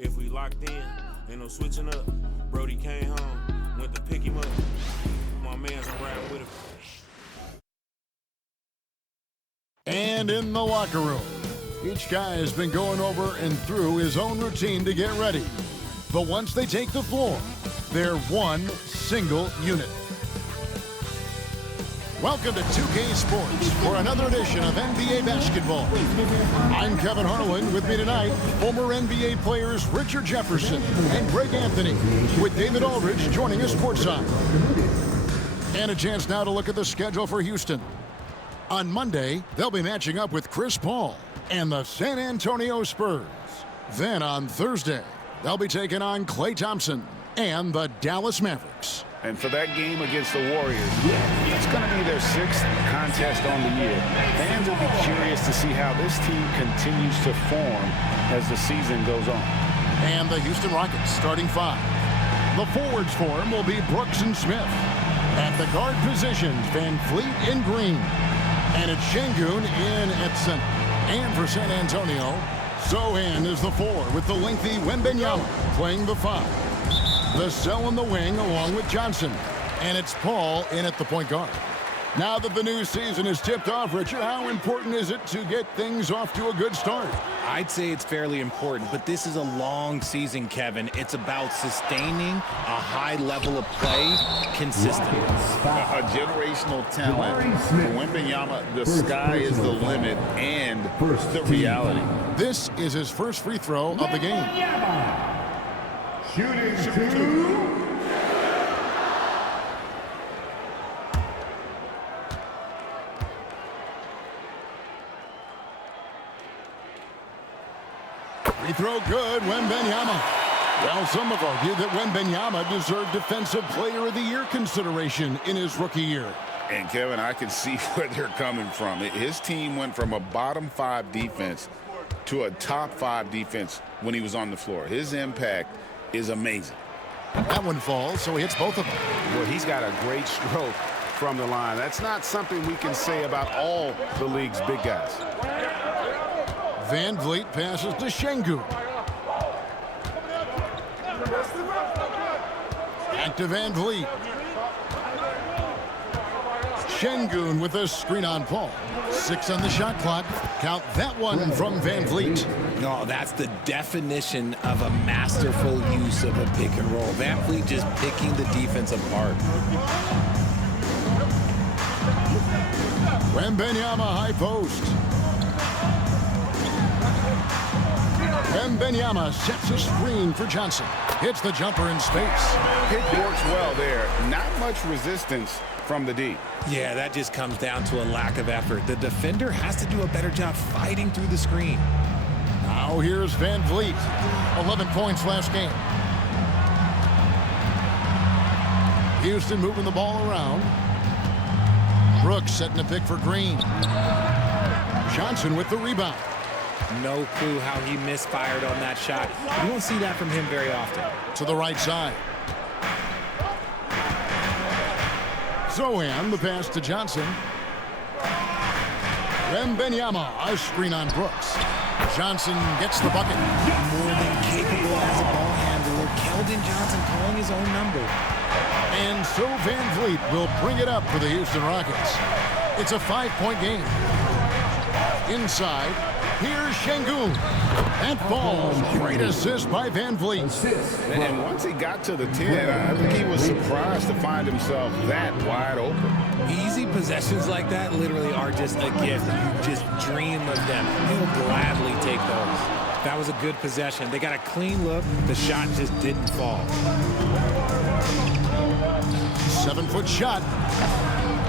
If we locked in, ain't no switching up. Brody came home, went to pick him up. My man's I'm riding with him. And in the locker room, each guy has been going over and through his own routine to get ready. But once they take the floor, they're one single unit. Welcome to 2K Sports for another edition of NBA basketball. I'm Kevin Harlan. With me tonight, former NBA players Richard Jefferson and Greg Anthony, with David Aldridge joining us courtside. And a chance now to look at the schedule for Houston. On Monday, they'll be matching up with Chris Paul and the San Antonio Spurs. Then on Thursday, they'll be taking on Klay Thompson and the Dallas Mavericks. And for that game against the Warriors, it's going to be their 6th contest on the year. Fans will be curious to see how this team continues to form as the season goes on. And the Houston Rockets starting 5. The forwards for him will be Brooks and Smith. At the guard positions, Van Fleet and Green. And it's Şengün at center. And for San Antonio, Sohan is the 4 with the lengthy Wembanyama playing the 5. The cell in the wing along with Johnson. And it's Paul in at the point guard. Now that the new season is tipped off, Richard, how important is it to get things off to a good start? I'd say it's fairly important, but this is a long season, Kevin. It's about sustaining a high level of play consistently. A generational talent. For Wembanyama, the sky is the limit and the reality. This is his first free throw of the game. Shooting 2. Free throw good, Wembanyama. Well, some have argued that Wembanyama deserved Defensive Player of the Year consideration in his rookie year. And, Kevin, I can see where they're coming from. His team went from a bottom 5 defense to a top 5 defense when he was on the floor. His impact is amazing. That one falls, so he hits both of them. Well, he's got a great stroke from the line. That's not something we can say about all the league's big guys. Van Vliet passes to Şengün. Back to Van Vliet. Şengün with a screen on Paul. 6 on the shot clock. Count that one from Van Vliet. No, that's the definition of a masterful use of a pick and roll. Van Vliet just picking the defense apart. Wembanyama high post. Wembanyama sets a screen for Johnson. Hits the jumper in space. It works well there. Not much resistance from the D. Yeah, that just comes down to a lack of effort. The defender has to do a better job fighting through the screen. Now here's Van Vliet. 11 points last game. Houston moving the ball around. Brooks setting a pick for Green. Johnson with the rebound. No clue how he misfired on that shot. You don't see that from him very often. To the right side. Sohan, the pass to Johnson. Wembanyama, a screen on Brooks. Johnson gets the bucket. More than capable as a ball handler. Keldon Johnson calling his own number. And so Van Vliet will bring it up for the Houston Rockets. It's a 5-point game. Inside, here's Şengün. That falls. Great assist by Van Vliet. And once he got to the 10, I think he was surprised to find himself that wide open. Easy possessions like that literally are just a gift. You just dream of them. He'll gladly take those. That was a good possession. They got a clean look. The shot just didn't fall. 7-foot shot.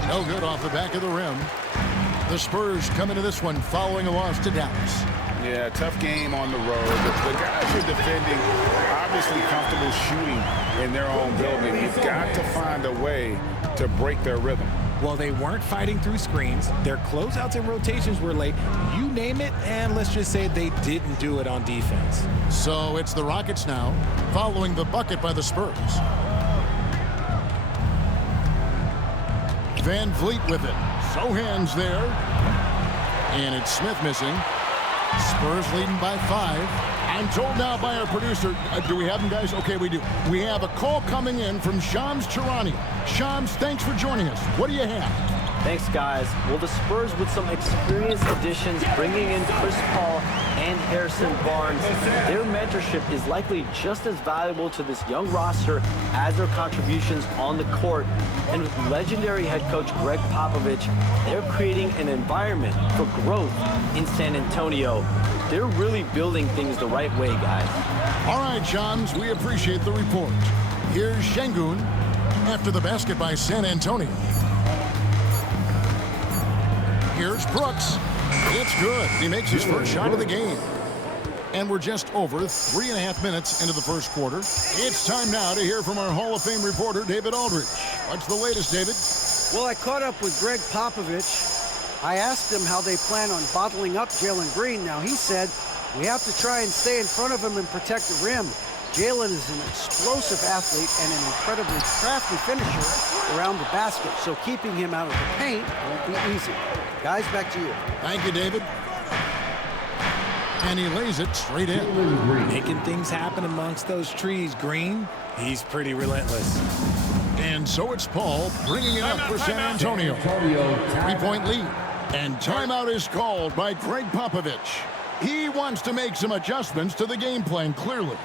No good off the back of the rim. The Spurs come into this one following a loss to Dallas. Yeah, tough game on the road. The guys are defending, obviously comfortable shooting in their own building. You've got to find a way to break their rhythm. Well, they weren't fighting through screens. Their closeouts and rotations were late. You name it, and let's just say they didn't do it on defense. So it's the Rockets now, following the bucket by the Spurs. Van Vliet with it. Sohan's there. And it's Smith missing. Spurs leading by 5. I'm told now by our producer, do we have them, guys? Okay, we do. We have a call coming in from Shams Charania. Shams, thanks for joining us. What do you have? Thanks, guys. Well, the Spurs, with some experienced additions, bringing in Chris Paul and Harrison Barnes, their mentorship is likely just as valuable to this young roster as their contributions on the court. And with legendary head coach Greg Popovich, they're creating an environment for growth in San Antonio. They're really building things the right way, guys. All right, Shams, we appreciate the report. Here's Şengün after the basket by San Antonio. Here's Brooks. It's good. He makes his first shot of the game. And we're just over 3.5 minutes into the first quarter. It's time now to hear from our Hall of Fame reporter, David Aldridge. What's the latest, David? Well, I caught up with Greg Popovich. I asked him how they plan on bottling up Jalen Green. Now, he said, we have to try and stay in front of him and protect the rim. Jalen is an explosive athlete and an incredibly crafty finisher around the basket, so keeping him out of the paint won't be easy. Guys, back to you. Thank you, David. And he lays it straight in. Making things happen amongst those trees, Green. He's pretty relentless. And so it's Paul bringing it up for San Antonio. 3-point lead. And timeout is called by Greg Popovich. He wants to make some adjustments to the game plan, clearly.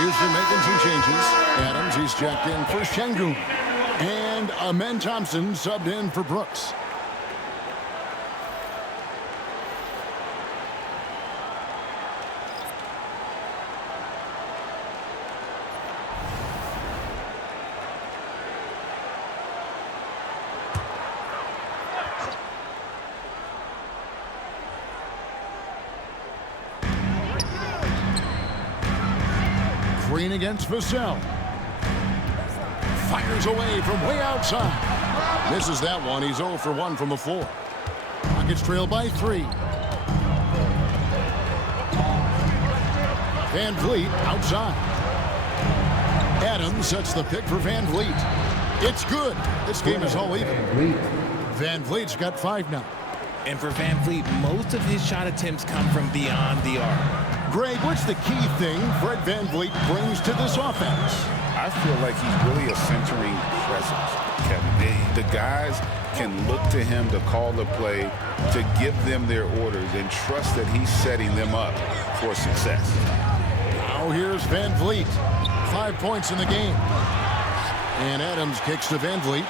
Houston making some changes. Adams, he's checked in for Şengün. And Amen Thompson subbed in for Brooks. Green against Vassell. Fires away from way outside. Misses that one. He's 0 for 1 from the floor. Rockets trail by 3. Van Vliet outside. Adams sets the pick for Van Vliet. It's good. This game is all even. Van Vliet's got 5 now. And for Van Vliet, most of his shot attempts come from beyond the arc. Greg, what's the key thing Fred Van Vliet brings to this offense? I feel like he's really a centering presence, Kevin. The guys can look to him to call the play, to give them their orders, and trust that he's setting them up for success. Now here's Van Vliet. 5 points in the game. And Adams kicks to Van Vliet.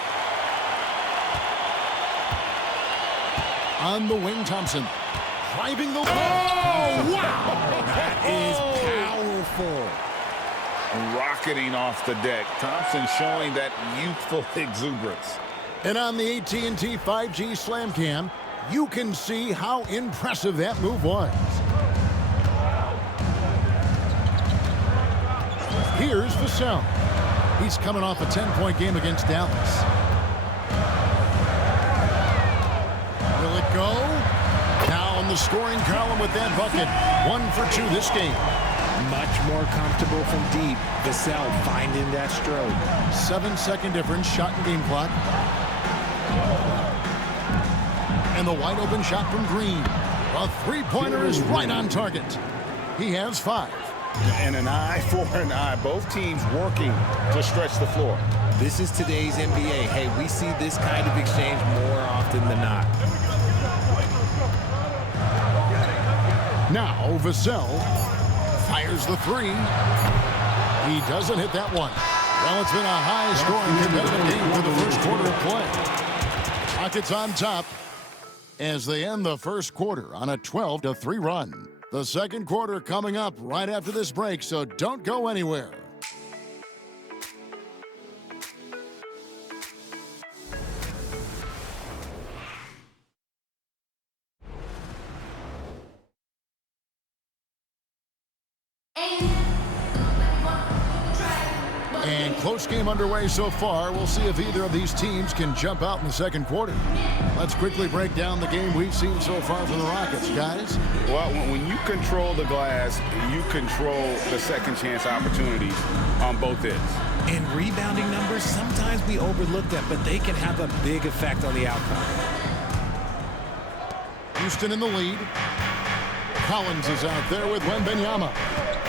On the wing, Thompson. Driving the... Oh, wow! That is powerful. Rocketing off the deck. Thompson showing that youthful exuberance. And on the AT&T 5G Slam Cam, you can see how impressive that move was. Here's Vassell. He's coming off a 10-point game against Dallas. Will it go? Now on the scoring column with that bucket. 1 for 2 this game. Much more comfortable from deep. Vassell finding that stroke. 7-second difference, shot and game clock. And the wide open shot from Green. A three-pointer is right on target. He has 5. And an eye for an eye. Both teams working to stretch the floor. This is today's NBA. Hey, we see this kind of exchange more often than not. Now Vassell fires the 3. He doesn't hit that one. Well, it's been a high-scoring competitive game for the first quarter of play. Rockets on top as they end the first quarter on a 12-3 run. The second quarter coming up right after this break, so don't go anywhere. And close game underway so far. We'll see if either of these teams can jump out in the second quarter. Let's quickly break down the game we've seen so far from the Rockets, guys. Well, when you control the glass, you control the second chance opportunities on both ends. And rebounding numbers, sometimes we overlook that, but they can have a big effect on the outcome. Houston in the lead. Collins is out there with Wembanyama.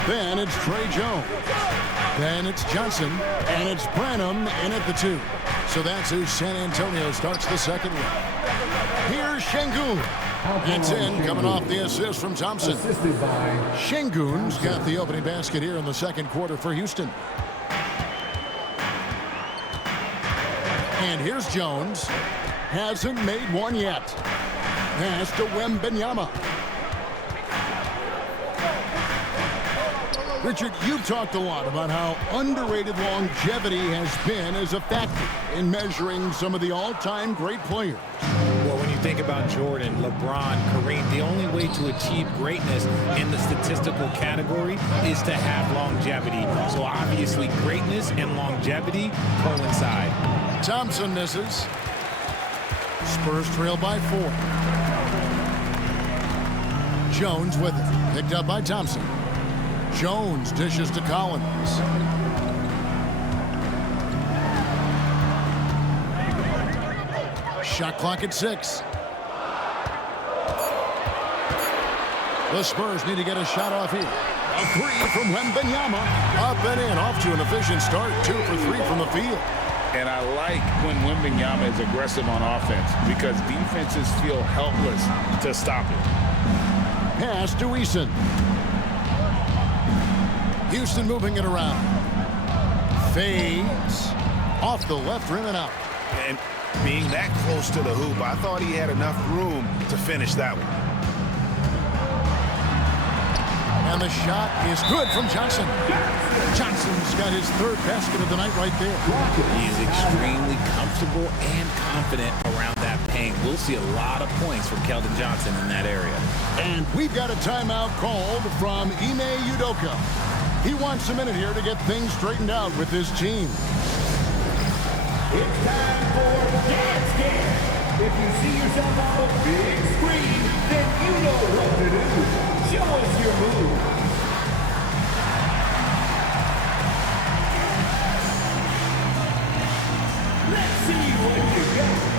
Then it's Trey Jones. Then it's Johnson, and it's Branham in at the 2. So that's who San Antonio starts the second with. Here's Şengün. It's in, coming off the assist from Thompson. Şengün's got the opening basket here in the second quarter for Houston. And here's Jones. Hasn't made one yet. Pass to Wembanyama. Richard, you've talked a lot about how underrated longevity has been as a factor in measuring some of the all-time great players. Well, when you think about Jordan, LeBron, Kareem, the only way to achieve greatness in the statistical category is to have longevity. So obviously greatness and longevity coincide. Thompson misses. Spurs trail by 4. Jones with it. Picked up by Thompson. Jones dishes to Collins. Shot clock at 6. The Spurs need to get a shot off here. A 3 from Wembanyama. Up and in, off to an efficient start. 2 for 3 from the field. And I like when Wembanyama is aggressive on offense because defenses feel helpless to stop it. Pass to Eason. Houston moving it around. Fades. Off the left rim and out. And being that close to the hoop, I thought he had enough room to finish that one. And the shot is good from Johnson. Johnson's got his 3rd basket of the night right there. He is extremely comfortable and confident around that paint. We'll see a lot of points from Keldon Johnson in that area. And we've got a timeout called from Ime Udoka. He wants a minute here to get things straightened out with his team. It's time for Dance Game. If you see yourself on the big screen, then you know what to do. Show us your move. Let's see what you got.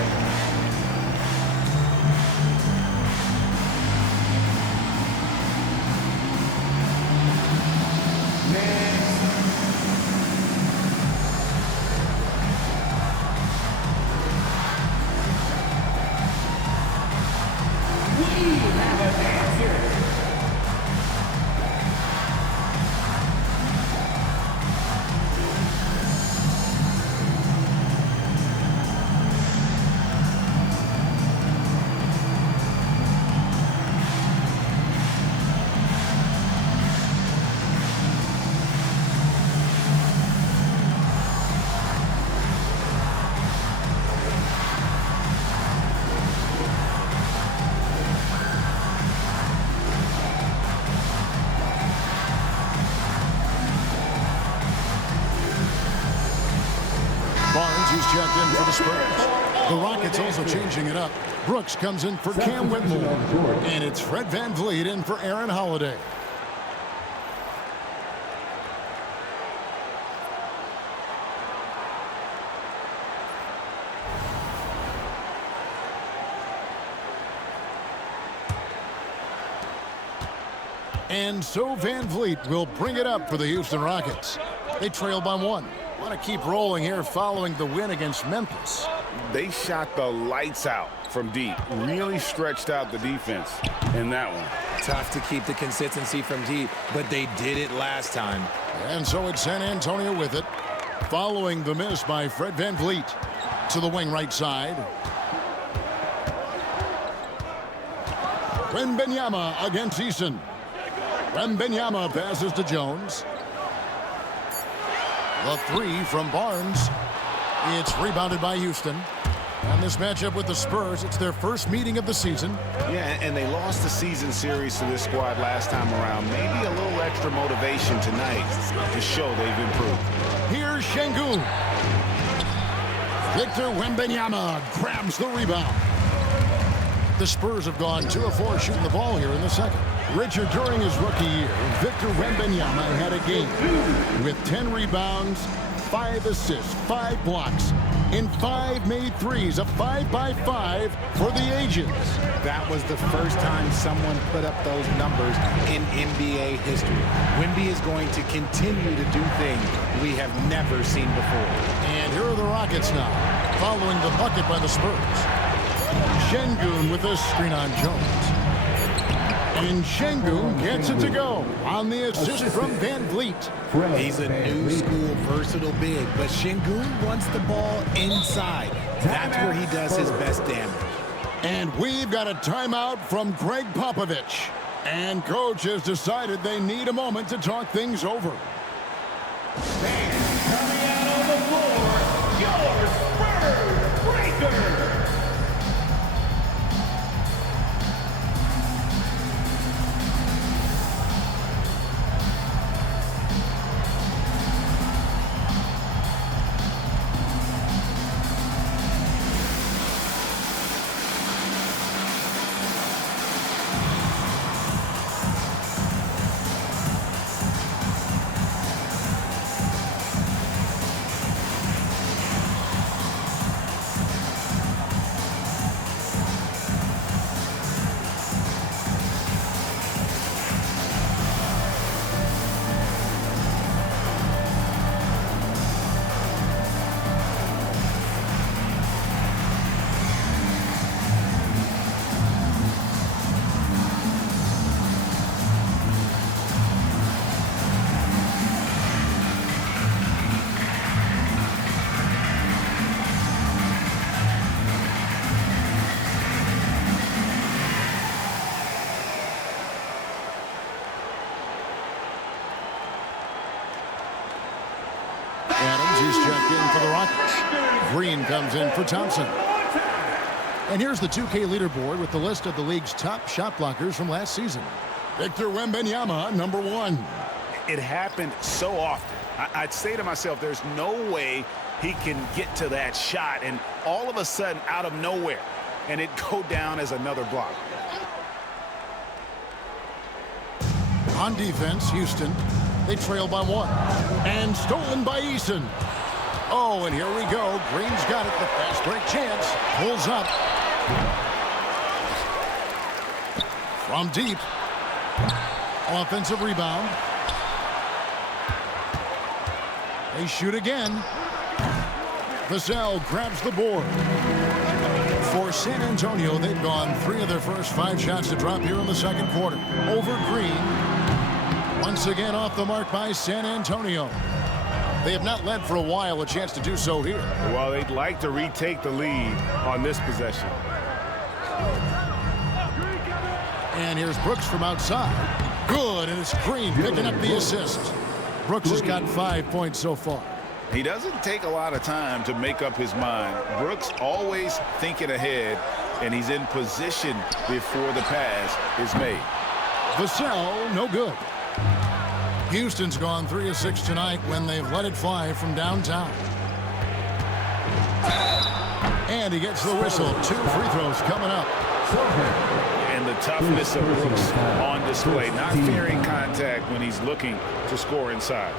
Barnes, he's checked in for the Spurs. The Rockets also changing it up. Brooks comes in for Cam Whitmore. And it's Fred VanVleet in for Aaron Holiday. And so Van Vliet will bring it up for the Houston Rockets. They trail by 1. Want to keep rolling here following the win against Memphis. They shot the lights out from deep. Really stretched out the defense in that one. Tough to keep the consistency from deep, but they did it last time. And so it's San Antonio with it. Following the miss by Fred Van Vliet. To the wing right side. Wembanyama against Eason. Wembanyama passes to Jones. The 3 from Barnes. It's rebounded by Houston. And this matchup with the Spurs, it's their first meeting of the season. Yeah, and they lost the season series to this squad last time around. Maybe a little extra motivation tonight to show they've improved. Here's Şengün. Victor Wembanyama grabs the rebound. The Spurs have gone 2 of 4 shooting the ball here in the second. Richard, during his rookie year, Victor Wembanyama had a game with 10 rebounds, 5 assists, 5 blocks, and 5 made threes, a 5-by-5 for the ages. That was the first time someone put up those numbers in NBA history. Wemby is going to continue to do things we have never seen before. And here are the Rockets now, following the bucket by the Spurs. Şengün with a screen on Jones. And Şengün gets it to go on the assist from Van Vliet. He's a new school versatile big, but Şengün wants the ball inside. That's where he does his best damage. And we've got a timeout from Greg Popovich. And coach has decided they need a moment to talk things over. And coming out on the floor, your Spurs Breaker. He's checked in for the Rockets. Green comes in for Thompson. And here's the 2K leaderboard with the list of the league's top shot blockers from last season. Victor Wembanyama, number 1. It happened so often. I'd say to myself, there's no way he can get to that shot, and all of a sudden, out of nowhere, and it go down as another block. On defense, Houston, they trail by 1. And stolen by Eason. Oh, and here we go. Green's got it. The fast break chance. Pulls up. From deep. Offensive rebound. They shoot again. Vassell grabs the board. For San Antonio, they've gone 3 of their first 5 shots to drop here in the second quarter. Over Green. Once again off the mark by San Antonio. They have not led for a while, a chance to do so here. Well, they'd like to retake the lead on this possession. And here's Brooks from outside. Good, and it's Green picking up the assist. Brooks has got 5 points so far. He doesn't take a lot of time to make up his mind. Brooks always thinking ahead, and he's in position before the pass is made. Vassell, no good. Houston's gone 3 of 6 tonight when they've let it fly from downtown. And he gets the whistle. 2 free throws coming up. And the toughness of Brooks on display, not fearing contact when he's looking to score inside.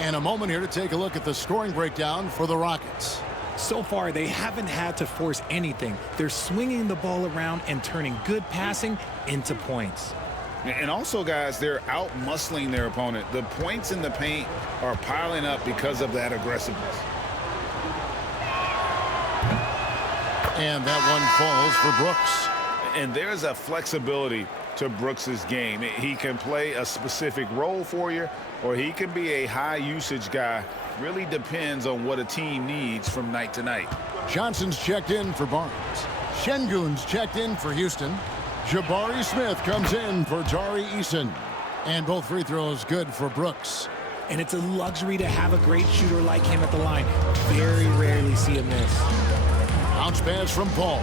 And a moment here to take a look at the scoring breakdown for the Rockets. So far, they haven't had to force anything. They're swinging the ball around and turning good passing into points. And also, guys, they're out-muscling their opponent. The points in the paint are piling up because of that aggressiveness. And that one falls for Brooks. And there's a flexibility to Brooks's game. He can play a specific role for you, or he can be a high-usage guy. Really depends on what a team needs from night to night. Johnson's checked in for Barnes. Şengün's checked in for Houston. Jabari Smith comes in for Tari Eason. And both free throws good for Brooks. And it's a luxury to have a great shooter like him at the line. Very rarely see a miss. Bounce pass from Paul.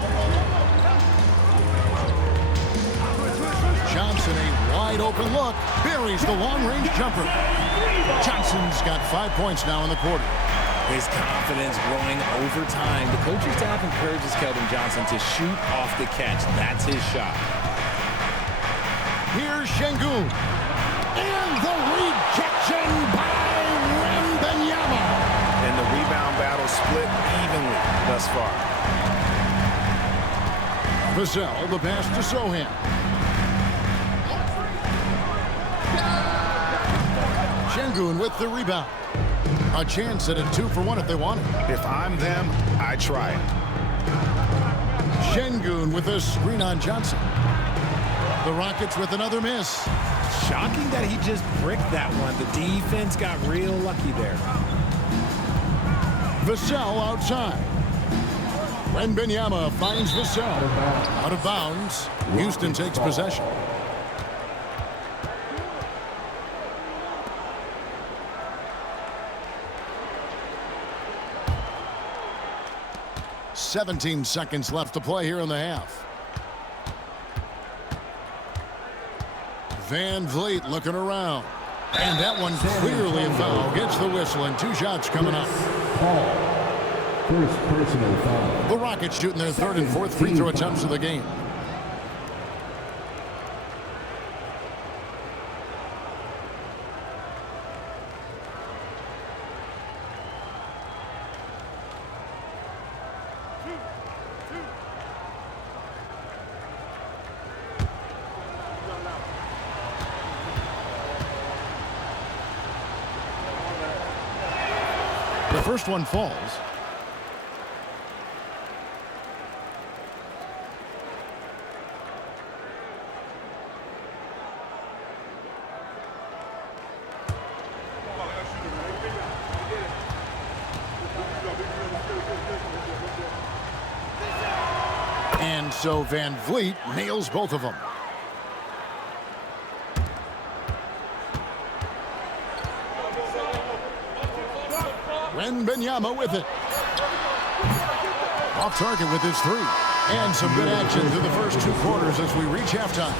Johnson, a wide open look, buries the long-range jumper. Johnson's got 5 points now in the quarter. His confidence growing over time. The coaching staff encourages Keldon Johnson to shoot off the catch. That's his shot. Here's Şengün. And the rejection by Wembanyama. And the rebound battle split evenly thus far. Vassell, the pass to Sohan. Şengün with the rebound. A chance at a 2-for-1 if they want it. If I'm them, I try it. Şengün with a screen on Johnson. The Rockets with another miss. Shocking that he just bricked that one. The defense got real lucky there. Vassell outside. Wembanyama finds Vassell. Out of bounds. Houston takes possession. "17 seconds left to play here in the half. Van Vliet looking around. And that one clearly a foul. Gets the whistle and 2 shots coming up. First personal foul. The Rockets shooting their 3rd and 4th free throw attempts of the game. The first one falls. And so Van Vliet nails both of them. Wembanyama with it. Off target with his 3. And some good action through the first 2 quarters as we reach halftime.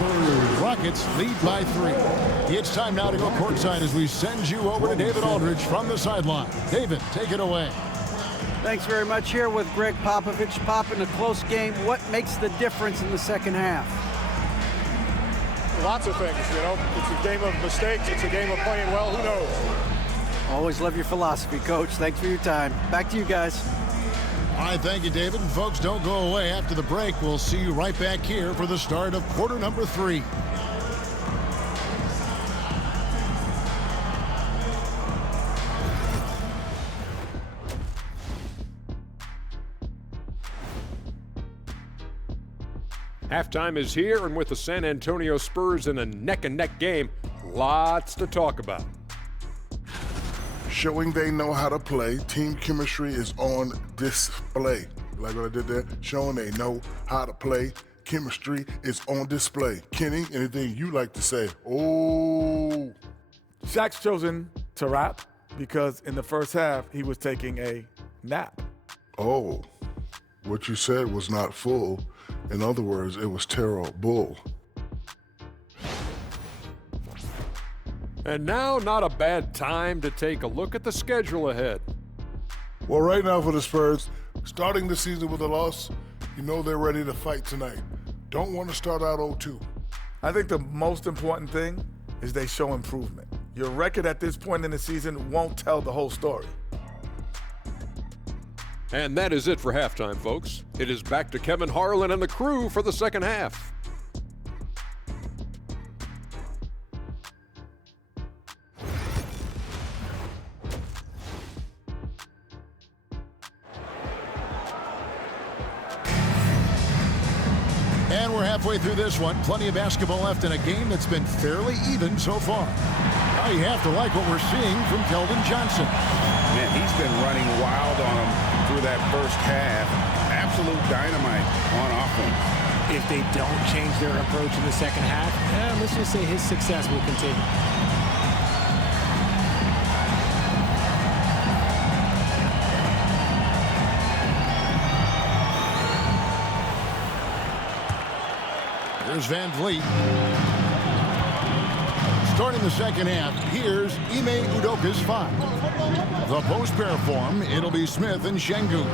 Rockets lead by 3. It's time now to go courtside as we send you over to David Aldridge from the sideline. David, take it away. Thanks very much. Here with Greg Popovich. Pop, in a close game, what makes the difference in the second half? Lots of things, you know. It's a game of mistakes. It's a game of playing well. Who knows? Always love your philosophy, Coach. Thanks for your time. Back to you guys. All right, thank you, David. And folks, don't go away. After the break, we'll see you right back here for the start of quarter number 3. Halftime is here, and with the San Antonio Spurs in a neck-and-neck game, lots to talk about. Showing they know how to play. Team chemistry is on display. Like what I did there? Showing they know how to play. Chemistry is on display. Kenny, anything you like to say? Oh. Shaq's chosen to rap because in the first half, he was taking a nap. Oh. What you said was not full. In other words, it was terrible. And now, not a bad time to take a look at the schedule ahead. Well, right now for the Spurs, starting the season with a loss, you know they're ready to fight tonight. Don't want to start out 0-2. I think the most important thing is they show improvement. Your record at this point in the season won't tell the whole story. And that is it for halftime, folks. It is back to Kevin Harlan and the crew for the second half. And we're halfway through this one. Plenty of basketball left in a game that's been fairly even so far. Now you have to like what we're seeing from Keldon Johnson. Man, he's been running wild on him through that first half. Absolute dynamite on offense. If they don't change their approach in the second half, let's just say his success will continue. Here's Van Vliet. Starting the second half, here's Ime Udoka's 5. The post pair form, it'll be Smith and Şengün.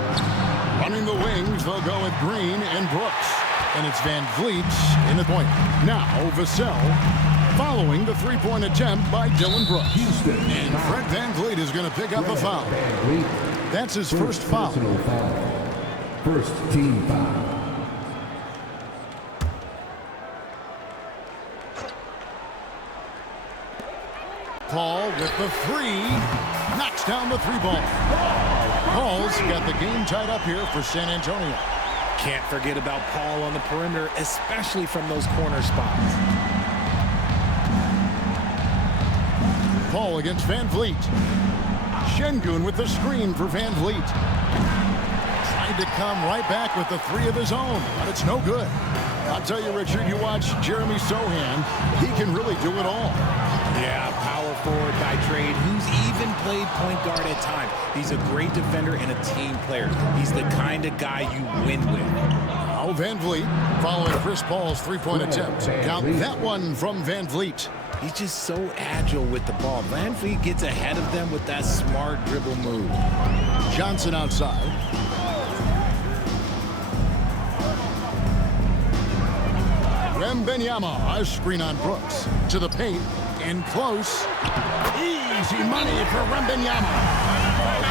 Running the wings, they'll go with Green and Brooks. And it's Van Vliet in the point. Now, Vassell following the three-point attempt by Dillon Brooks. And Fred Van Vliet is going to pick up a foul. That's his first foul. First team foul. Paul with the three, knocks down the three ball. Paul's got the game tied up here for San Antonio. Can't forget about Paul on the perimeter, especially from those corner spots. Paul against Van Vliet. Şengün with the screen for Van Vliet. Tried to come right back with the three of his own, but it's no good. I'll tell you, Richard, you watch Jeremy Sohan, he can really do it all. Yeah, power forward by trade, who's even played point guard at times. He's a great defender and a team player. He's the kind of guy you win with. Now Van Vliet following Chris Paul's three-point attempt. Count that one from Van Vliet. He's just so agile with the ball. Van Vliet gets ahead of them with that smart dribble move. Johnson outside. Wembanyama, a screen on Brooks. To the paint, in close. Easy money for Wembanyama.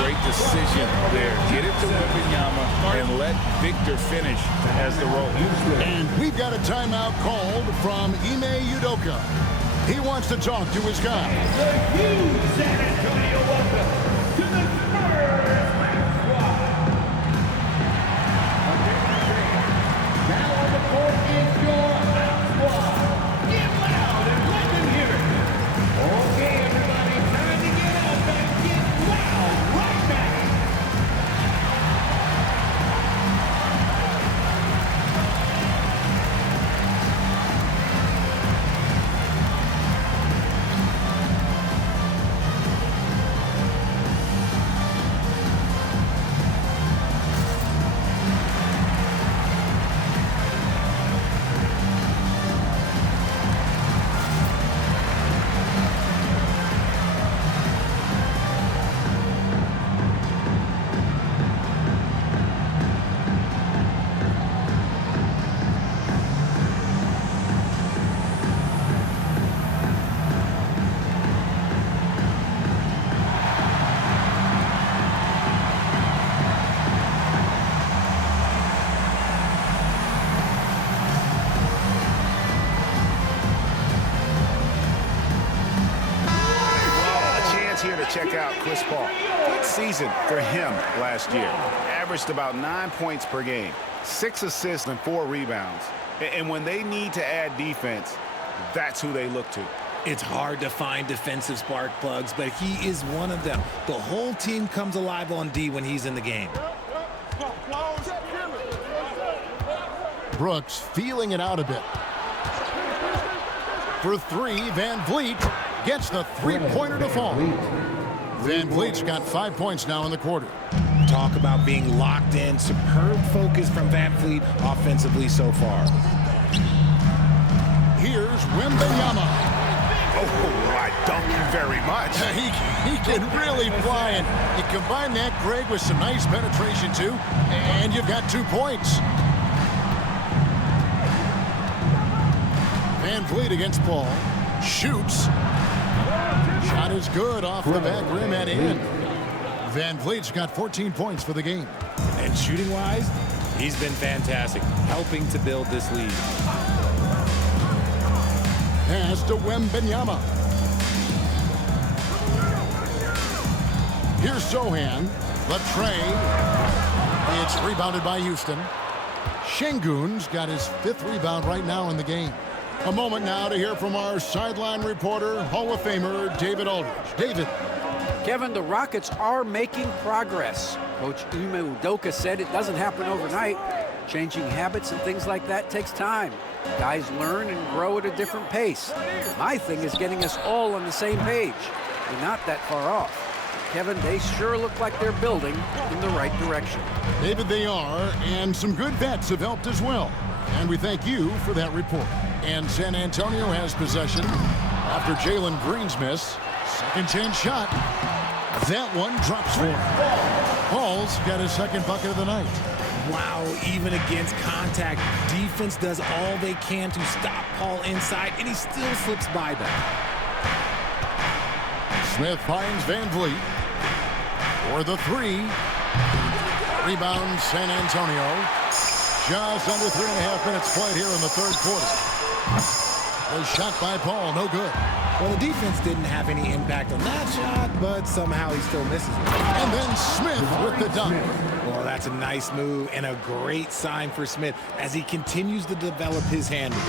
Great decision there. Get it to Wembanyama and let Victor finish as the role. And we've got a timeout called from Ime Udoka. He wants to talk to his guy. The huge San Antonio welcome to the Spurs squad. Now on the court is your squad. Get loud and let them hear it. Okay, everybody, time to get up and get loud right back. Check out Chris Paul. Good season for him last year. Averaged about 9 points per game, 6 assists and 4 rebounds. And when they need to add defense, that's who they look to. It's hard to find defensive spark plugs, but he is one of them. The whole team comes alive on D when he's in the game. Brooks feeling it out a bit. For three, Van Vliet gets the three-pointer to fall. Van Vliet's got 5 points now in the quarter. Talk about being locked in. Superb focus from Van Vliet offensively so far. Here's Wembanyama. Oh, I thank you very much. He can really fly, and you combine that, Greg, with some nice penetration, too, and you've got 2 points. Van Vliet against Paul. Shoots. Shot is good off the back rim and in. Van Vliet's got 14 points for the game. And shooting-wise, he's been fantastic, helping to build this lead. Pass to Wembanyama. Here's Sohan. The tray. It's rebounded by Houston. Şengün's got his 5th rebound right now in the game. A moment now to hear from our sideline reporter, Hall of Famer David Aldridge. David. Kevin, the Rockets are making progress. Coach Ime Udoka said it doesn't happen overnight. Changing habits and things like that takes time. Guys learn and grow at a different pace. My thing is getting us all on the same page. We're not that far off. Kevin, they sure look like they're building in the right direction. David, they are, and some good vets have helped as well. And we thank you for that report. And San Antonio has possession after Jalen Green's miss. Second chance shot. That one drops for him. Paul's got his 2nd bucket of the night. Wow, even against contact, defense does all they can to stop Paul inside, and he still slips by them. Smith finds Van Vliet for the 3. Rebound San Antonio. Just under 3.5 minutes played here in the 3rd quarter. A shot by Paul, no good. Well, the defense didn't have any impact on that shot, but somehow he still misses it. And then Smith with the dunk. Well, that's a nice move and a great sign for Smith as he continues to develop his handle.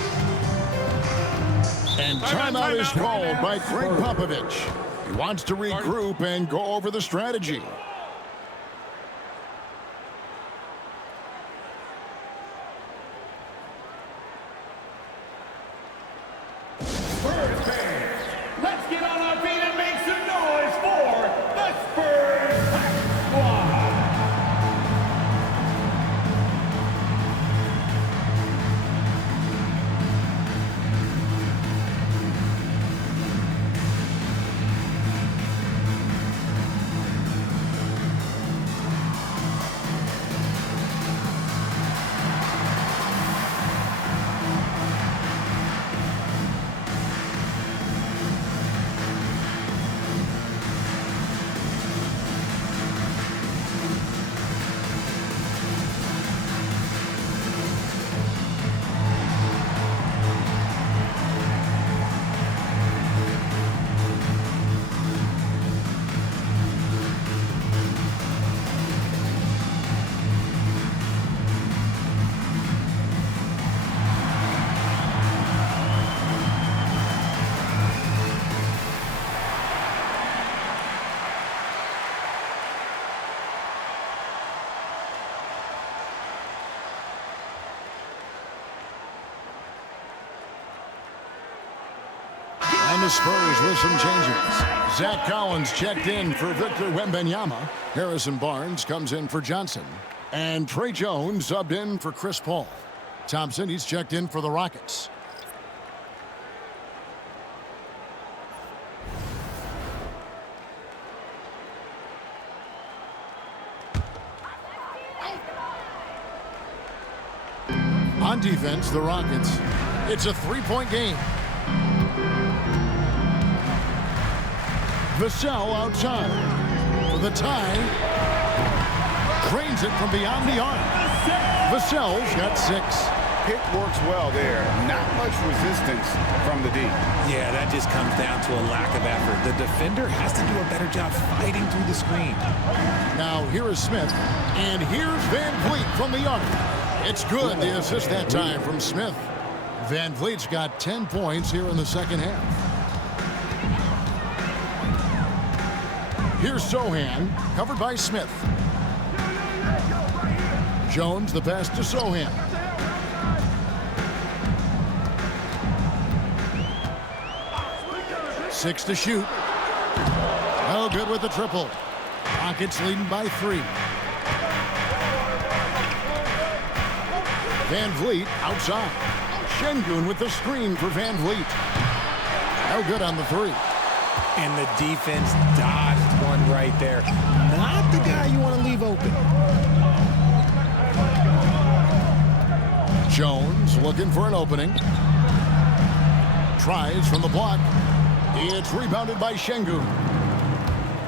And timeout is called by Greg Popovich. He wants to regroup and go over the strategy. Spurs fans, let's get on our feet and make some noise for the Spurs Squad. And the Spurs with some changes. Zach Collins checked in for Victor Wembanyama. Harrison Barnes comes in for Johnson. And Trey Jones subbed in for Chris Paul. Thompson, he's checked in for the Rockets. On defense, the Rockets. It's a 3-point game. Vassell outside for the tie. Drains it from beyond the arc. Vassell's got 6. Pick works well there. Not much resistance from the D. Yeah, that just comes down to a lack of effort. The defender has to do a better job fighting through the screen. Now here is Smith, and here's Van Vliet from the arc. It's good, the assist that time from Smith. Van Vliet's got 10 points here in the second half. Here's Sohan, covered by Smith. Jones, the pass to Sohan. Six to shoot. No good with the triple. Rockets leading by 3. Van Vliet outside. Şengün with the screen for Van Vliet. No good on the 3. And the defense dodged one right there. Not the guy you want to leave open. Jones looking for an opening. Tries from the block. It's rebounded by Şengün.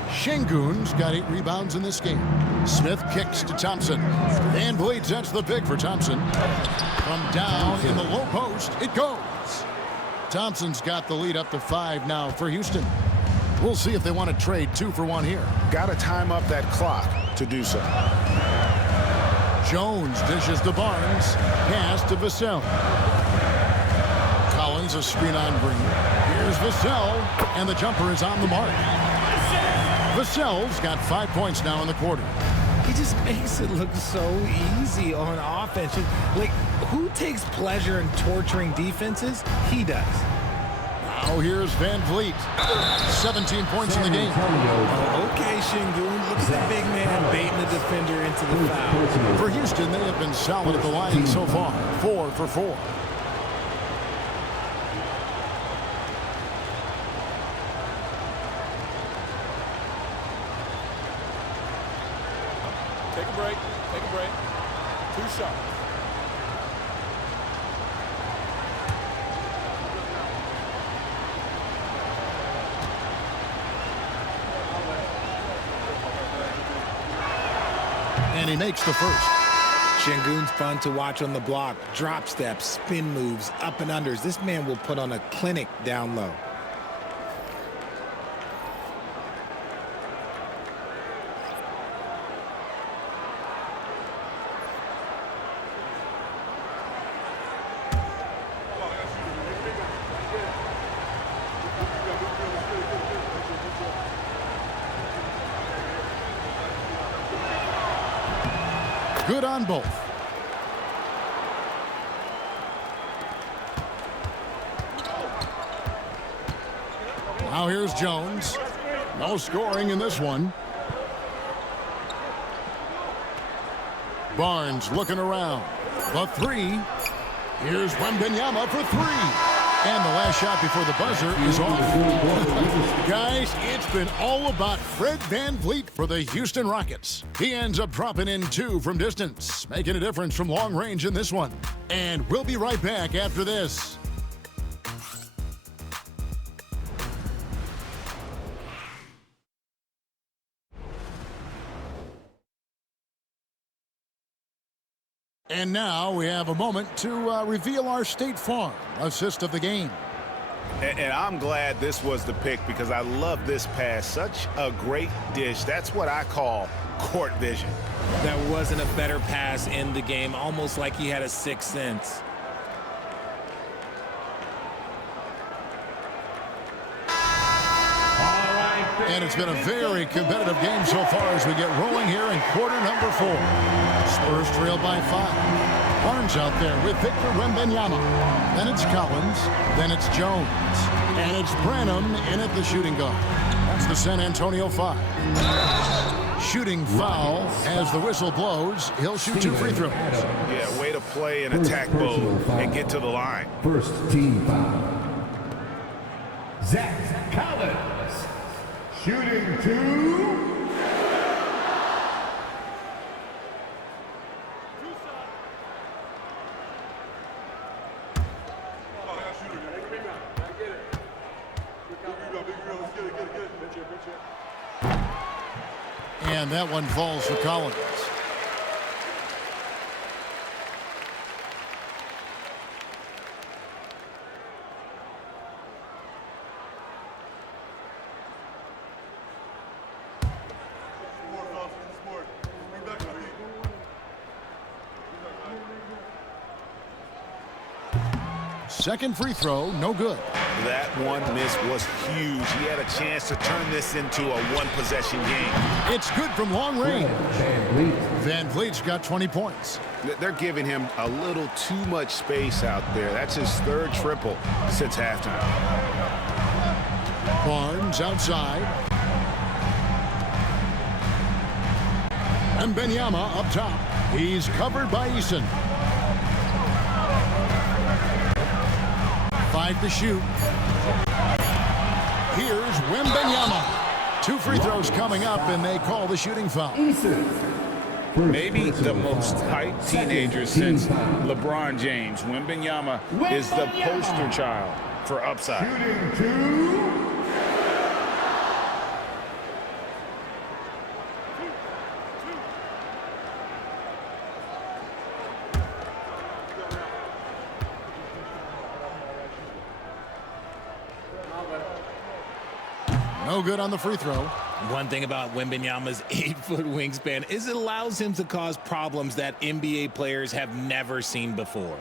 Şengün's got 8 rebounds in this game. Smith kicks to Thompson. Van Vliet sets the pick for Thompson. From down in the low post, it goes. Thompson's got the lead up to 5 now for Houston. We'll see if they want to trade 2 for 1 here. Got to time up that clock to do so. Jones dishes to Barnes. Pass to Vassell. Collins a screen on Green. Here's Vassell, and the jumper is on the mark. Vassell's got 5 points now in the quarter. He just makes it look so easy on offense. Like, who takes pleasure in torturing defenses? He does. Now here's Van Vliet. 17 points in the game. Okay, Şengün. Look at the big man baiting the defender into the foul. For Houston, they have been solid at the line so far. 4 for 4. Take a break. Take a break. 2 shots. And he makes the first. Şengün's fun to watch on the block. Drop steps, spin moves, up and unders. This man will put on a clinic down low. Good on both. Now here's Jones. No scoring in this one. Barnes looking around. The 3. Here's Wembanyama for 3. And the last shot before the buzzer is off. Guys, it's been all about Fred Van Vliet for the Houston Rockets. He ends up dropping in 2 from distance, making a difference from long range in this one. And we'll be right back after this. And now we have a moment to reveal our State Farm assist of the game. And I'm glad this was the pick because I love this pass. Such a great dish. That's what I call court vision. There wasn't a better pass in the game, almost like he had a sixth sense. And it's been a very competitive game so far as we get rolling here in quarter number 4. Spurs trail by 5. Barnes out there with Victor Wembanyama. Then it's Collins. Then it's Jones. And it's Branham in at the shooting guard. That's the San Antonio 5. Shooting foul as the whistle blows. He'll shoot 2 free throws. Yeah, way to play in attack mode and get to the line. First team foul. Zach Collins. Shooting 2. And that one falls for Collins. Second free throw, no good. That one miss was huge. He had a chance to turn this into a one-possession game. It's good from long range. Van Vliet's got 20 points. They're giving him a little too much space out there. That's his 3rd triple since halftime. Barnes outside. And Wembanyama up top. He's covered by Eason. 5 to shoot. Here's Wembanyama. 2 free throws coming up, and they call the shooting foul. Maybe the most hyped teenager since LeBron James. Wembanyama is the poster child for upside. Shooting 2. No good on the free throw. One thing about Wembanyama's 8-foot wingspan is it allows him to cause problems that NBA players have never seen before.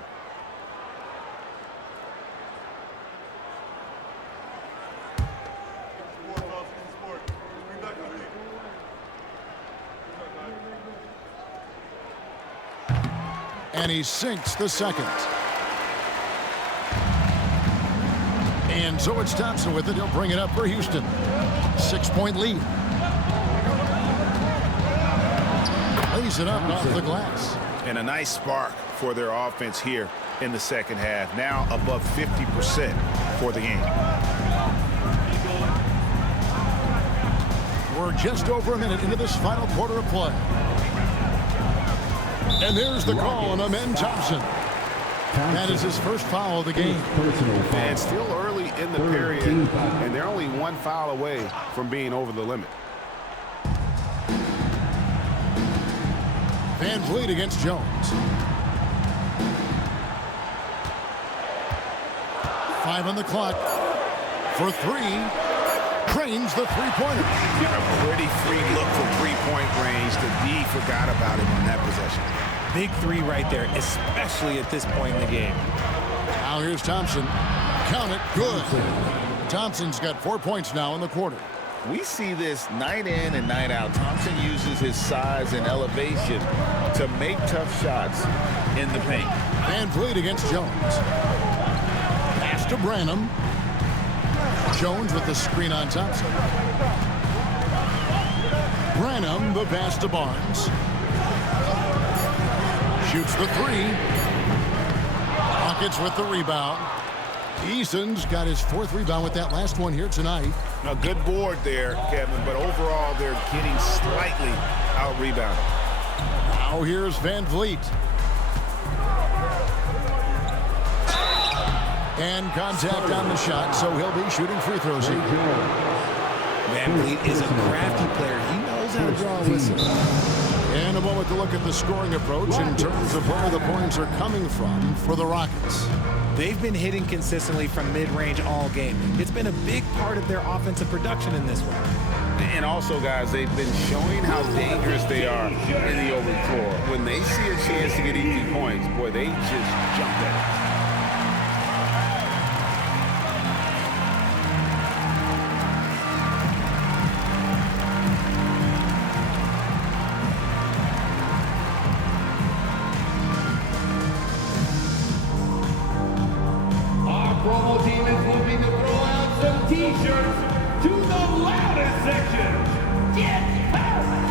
And he sinks the second. And so it's Thompson with it. He'll bring it up for Houston. 6-point lead. Lays it up off the glass. And a nice spark for their offense here in the second half. Now above 50% for the game. We're just over a minute into this final quarter of play. And there's the call on Amen Thompson. That is his first foul of the game. And still early in the period, and they're only one foul away from being over the limit. Van Vliet against Jones. 5 on the clock. For 3. Cranes the three-pointer. A pretty free look from three-point range. The D forgot about him on that possession. Big three right there, especially at this point in the game. Now here's Thompson. Count it. Good. Thompson's got 4 points now in the quarter. We see this night in and night out. Thompson uses his size and elevation to make tough shots in the paint. Van Vliet against Jones. Pass to Branham. Jones with the screen on Thompson. Branham, the pass to Barnes. Shoots the 3. Rockets with the rebound. Eason's got his 4th rebound with that last one here tonight. A good board there, Kevin, but overall they're getting slightly out-rebounded. Now here's Van Vliet. And contact on the shot, so he'll be shooting free throws here. Van Vliet is a crafty player. He knows how to draw a whistle. And a moment to look at the scoring approach in terms of where the points are coming from for the Rockets. They've been hitting consistently from mid-range all game. It's been a big part of their offensive production in this one. And also, guys, they've been showing how dangerous they are in the open floor. When they see a chance to get easy points, boy, they just jump at it. Promo team is looking to throw out some t-shirts to the loudest section. Get powered!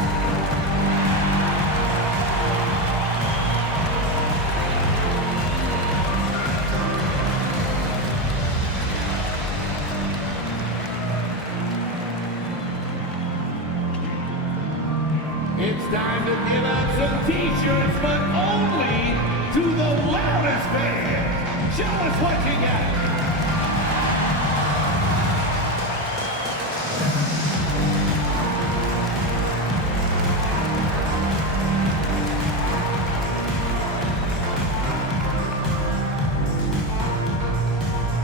It's time to give out some t-shirts, but only to the loudest fans. Show us what you got.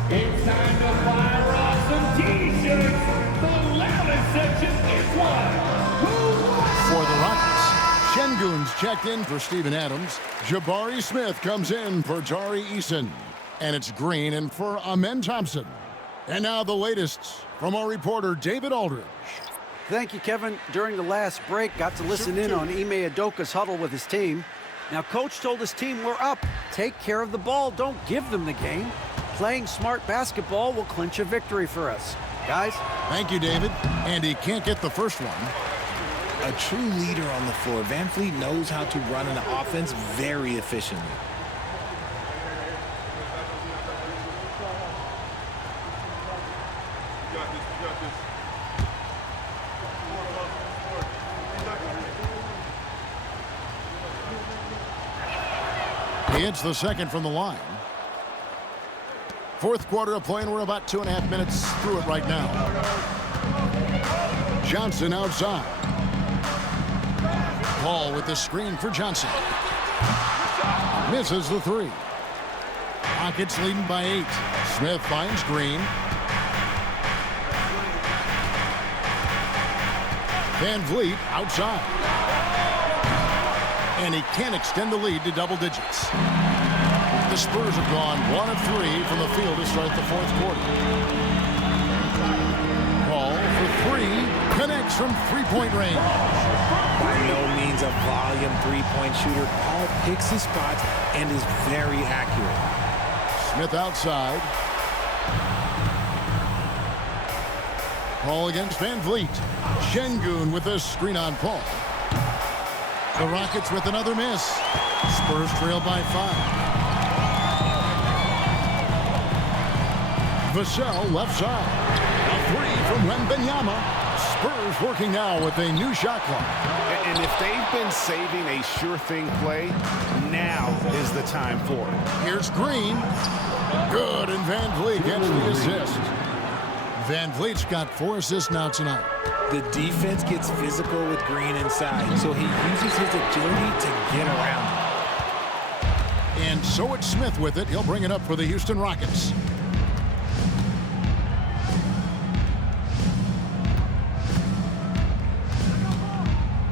It's time to fire off some t-shirts. The loudest section is one. For the Rockets, Şengün's checked in for Steven Adams. Jabari Smith comes in for Tari Eason. And it's Green and for Amen Thompson. And now the latest from our reporter, David Aldridge. Thank you, Kevin. During the last break, got to listen in on Ime Udoka's huddle with his team. Now, Coach told his team, we're up. Take care of the ball. Don't give them the game. Playing smart basketball will clinch a victory for us. Guys? Thank you, David. And he can't get the first one. A true leader on the floor. Van Vliet knows how to run an offense very efficiently. He hits the second from the line. 4th quarter of play, and we're about 2.5 minutes through it right now. Johnson outside. Paul with the screen for Johnson. Misses the 3. Rockets leading by 8. Smith finds Green. Van Vliet outside. And he can't extend the lead to double digits. The Spurs have gone 1 of 3 from the field to start the fourth quarter. Paul for 3, connects from three-point range. By no means a volume three-point shooter, Paul picks his spots and is very accurate. Smith outside. Paul against Van Vliet. Şengün with a screen on Paul. The Rockets with another miss. Spurs trail by 5. Vassell left side. A 3 from Wembanyama. Spurs working now with a new shot clock. And if they've been saving a sure thing play, now is the time for it. Here's Green. Good, and Van Vliet gets the assist. Van Vliet's got 4 assists now tonight. The defense gets physical with Green inside, so he uses his agility to get around him. And so it's Smith with it. He'll bring it up for the Houston Rockets.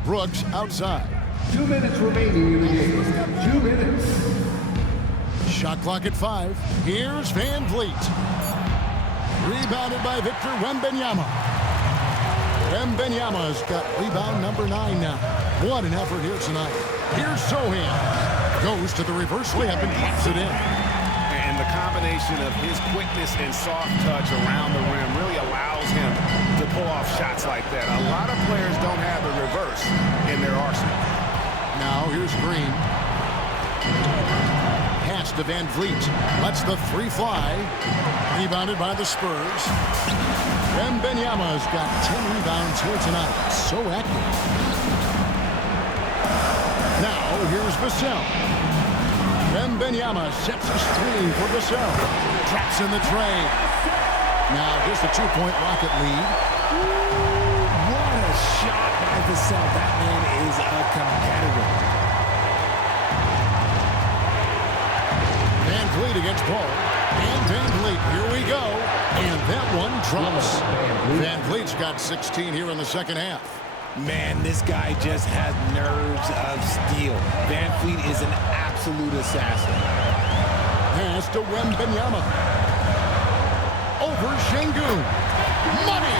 Brooks outside. 2 minutes remaining in the game. 2 minutes. Shot clock at 5. Here's Van Vliet. Rebounded by Victor Wembanyama. Wembanyama's got rebound number 9 now. What an effort here tonight. Here's Sohan. Goes to the reverse layup and drops it in. And the combination of his quickness and soft touch around the rim really allows him to pull off shots like that. A lot of players don't have the reverse in their arsenal. Now here's Green. Pass to Van Vliet. Lets the 3 fly. Rebounded by the Spurs. Wembanyama's got 10 rebounds here tonight. So accurate. Now here's Vassell. Wembanyama sets a screen for Vassell. Drops in the tray. Now just a 2-point Rocket lead. What a shot by Vassell. That man is a competitor. Van Vliet against Paul. And Van Vliet, here we go. And that one drops. Van Vliet's got 16 here in the second half. Man, this guy just has nerves of steel. Van Vliet is an absolute assassin. Pass to Wembanyama. Over Şengün. Money!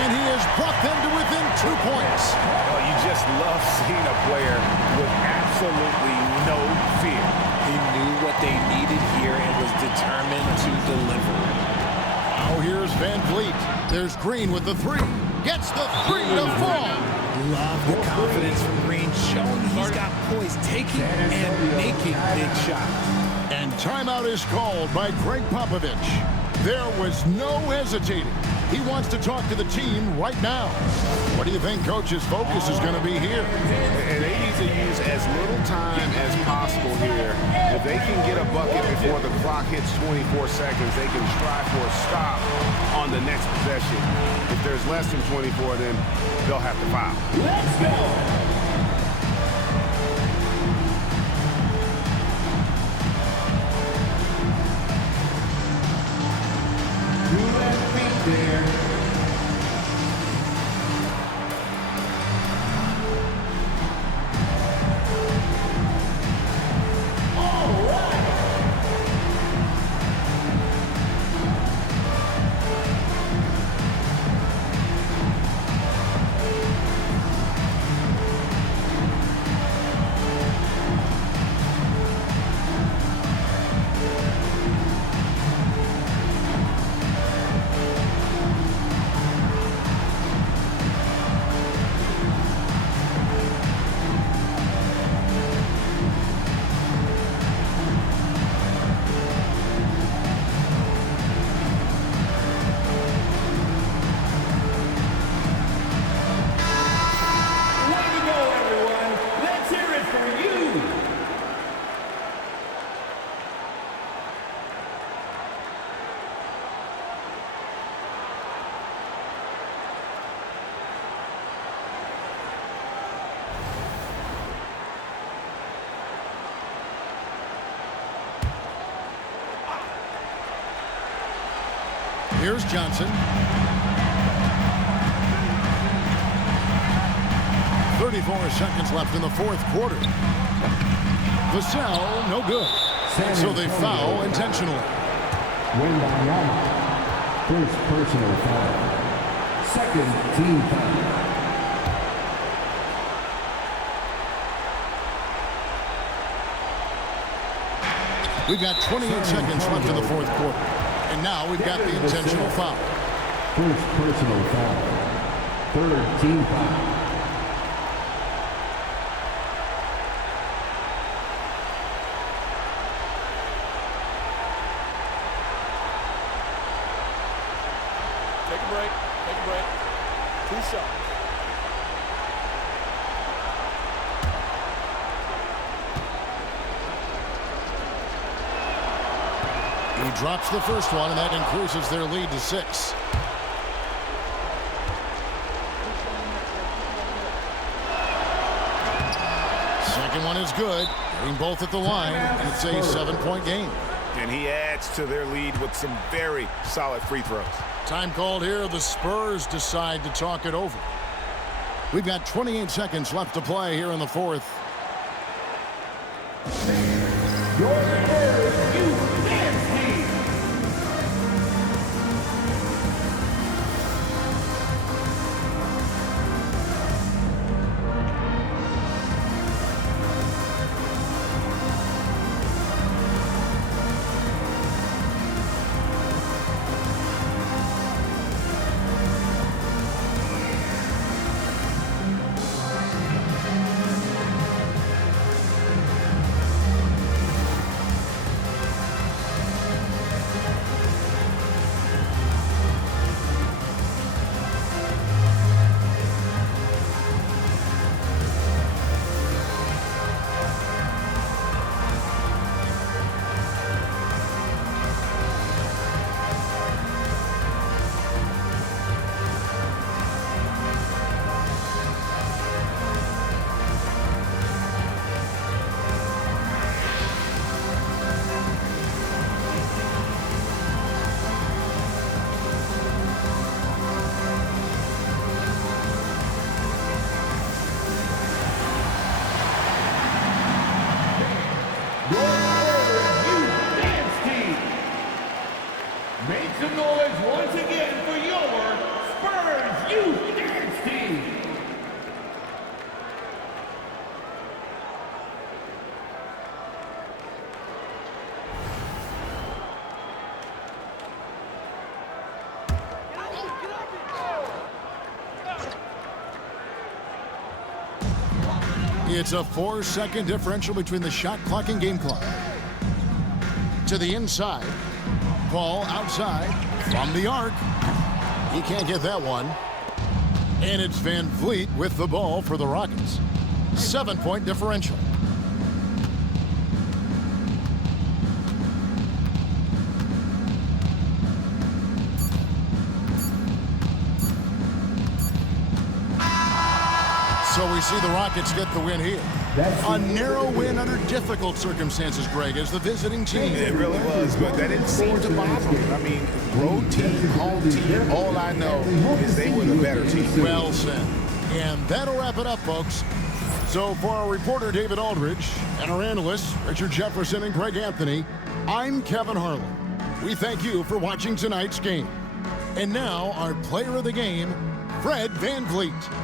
And he has brought them to within 2 points. Well, you just love seeing a player with absolutely no fear. He knew what they needed here and was determined to deliver. Now here's Van Vliet. There's Green with the 3. Gets the 3 to fall. Love the confidence from Green, showing he's got poise, taking and making big shots. And timeout is called by Greg Popovich. There was no hesitating. He wants to talk to the team right now. What do you think Coach's focus is going to be here? And they need to use as little time as possible here. If they can get a bucket before the clock hits 24 seconds, they can strive for a stop on the next possession. If there's less than 24, then they'll have to foul. Let's go. There. Here's Johnson. 34 seconds left in the fourth quarter. Vassell, no good. So they foul intentionally. First personal foul. Second team foul. We've got 28 seconds left in the fourth quarter. And now we've got the intentional foul. First personal foul. Third team foul. Take a break. Take a break. 2 shots. He drops the first one, and that increases their lead to 6. Second one is good. Getting both at the line, and it's a 7-point game. And he adds to their lead with some very solid free throws. Time called here. The Spurs decide to talk it over. We've got 28 seconds left to play here in the fourth. Your Spurs Youth Dance Team. Make some noise once again for your Spurs Youth Dance Team. It's a 4-second differential between the shot clock and game clock. To the inside. Ball outside from the arc. He can't get that one. And it's Van Vliet with the ball for the Rockets. 7-point differential. So we see the Rockets get the win here. A narrow win under difficult circumstances, Greg, as the visiting team. It really was, but that didn't seem to bother them. I mean, road team, home team, all I know is they were the better team. Well said. And that'll wrap it up, folks. So for our reporter, David Aldridge, and our analysts, Richard Jefferson and Greg Anthony, I'm Kevin Harlan. We thank you for watching tonight's game. And now, our player of the game, Fred VanVleet.